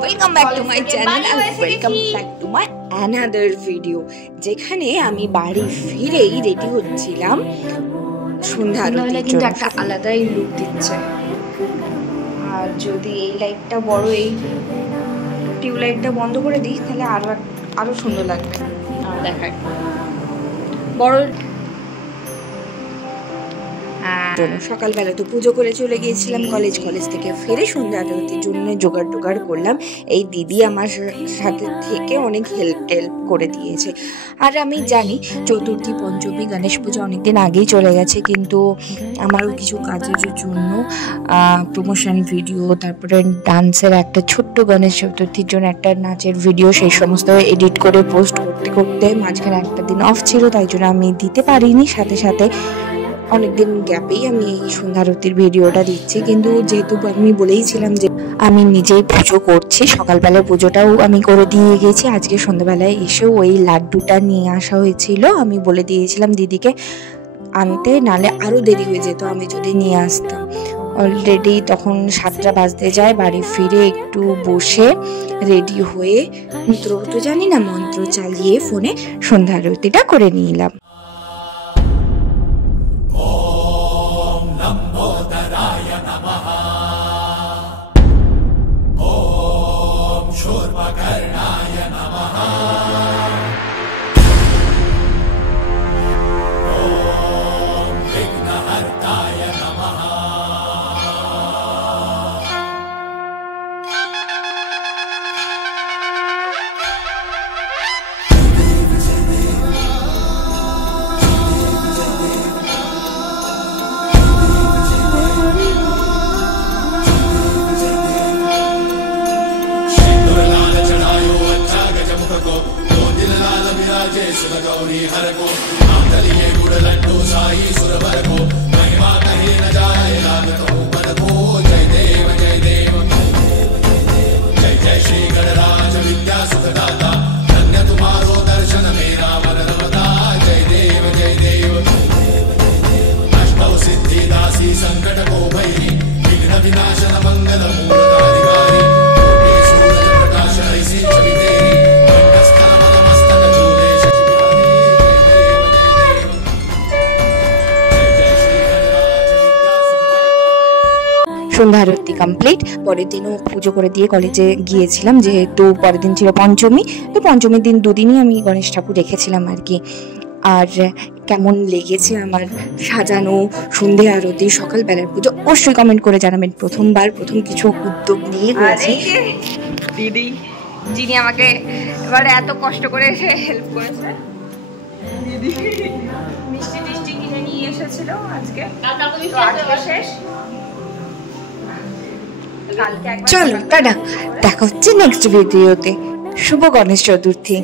Welcome back to my channel and welcome back to my another video, যেখানে আমি বাড়ি ফিরেই রেডি হচ্ছিলাম সন্ধ্যা আরতির জন্য। একটা আলাদাই লুক দিচ্ছে। আর যদি এই লাইটটা বড়, এই টিউব লাইটটা বন্ধ করে দিই তাহলে আরো সুন্দর লাগবে। দেখায় বড়। সকালবেলা তো পুজো করে চলে গিয়েছিলাম কলেজ থেকে ফিরে সন্ধ্যা আরতির জন্য জোগাড় করলাম। এই দিদি আমার সাথে থেকে অনেক হেল্প করে দিয়েছে। আর আমি জানি চতুর্থী, পঞ্চমী, গণেশ পুজো অনেকদিন আগেই চলে গেছে, কিন্তু আমারও কিছু কাজের জন্য প্রমোশন ভিডিও, তারপরে ডান্সের একটা ছোট্ট গণেশ চতুর্থীর জন্য একটা নাচের ভিডিও, সেই সমস্ত এডিট করে পোস্ট করতে মাঝখানে একটা দিন অফ ছিল, তাই জন্য আমি দিতে পারিনি। সাথে অনেকদিন গ্যাপেই আমি এই সন্ধ্যা আরতির ভিডিওটা দিচ্ছি। কিন্তু যেহেতু আমি বলেইছিলাম যে আমি নিজেই পুজো করছি, সকালবেলার পুজোটাও আমি করে দিয়ে গেছি। আজকে সন্ধ্যাবেলায় এসেও ওই লাড্ডুটা নিয়ে আসা হয়েছিল। আমি বলে দিয়েছিলাম দিদিকে আনতে, নালে আরও দেরি হয়ে যেত আমি যদি নিয়ে আসতাম। অলরেডি তখন 7টা বাজতে যায়। বাড়ি ফিরে একটু বসে রেডি হয়ে মন্ত্র জানি না, মন্ত্র চালিয়ে ফোনে সন্ধ্যা আরতিটা করে নিলাম। गौरी हर को आंतलिए गुड़ लड्डू साई सुरवर को महिमा कहे न जाए लागत हो मन को। जय देव जय देव जय जय श्री गणराज विद्या सुखदाता, धन्य तुम्हारो दर्शन मेरा मन रमता। जय देव अष्टौ सिद्धि दासी संकट को भैरी, विघ्न विनाशन मंगल मूलताधिकारी, सूरज प्रकाश ऐसी छवि तेरी, সন্ধ্যা আরতি কমপ্লিট। পরের দিনও পুজো করে দিয়ে কলেজে গিয়েছিলাম, যেহেতু পরের দিন ছিল পঞ্চমী, তো পঞ্চমীর দিন দুদিনই আমি গণেশ ঠাকুর রেখেছিলাম আর কি। আর কেমন লেগেছে আমার সাজানো সন্ধ্যা আরতি, সকালবেলার পুজো অবশ্যই কমেন্ট করে জানাবেন। প্রথম কিছু উদ্যোগ নিয়ে গেছি দিদি, যিনি আমাকে এবারে এত কষ্ট করে এসে হেল্প করেছে। দিদি মিষ্টি কিনে নিয়ে এসেছিল আজকে, শেষ। চলো টাটা, দেখা হচ্ছে নেক্সট ভিডিওতে। শুভ গণেশ চতুর্থী।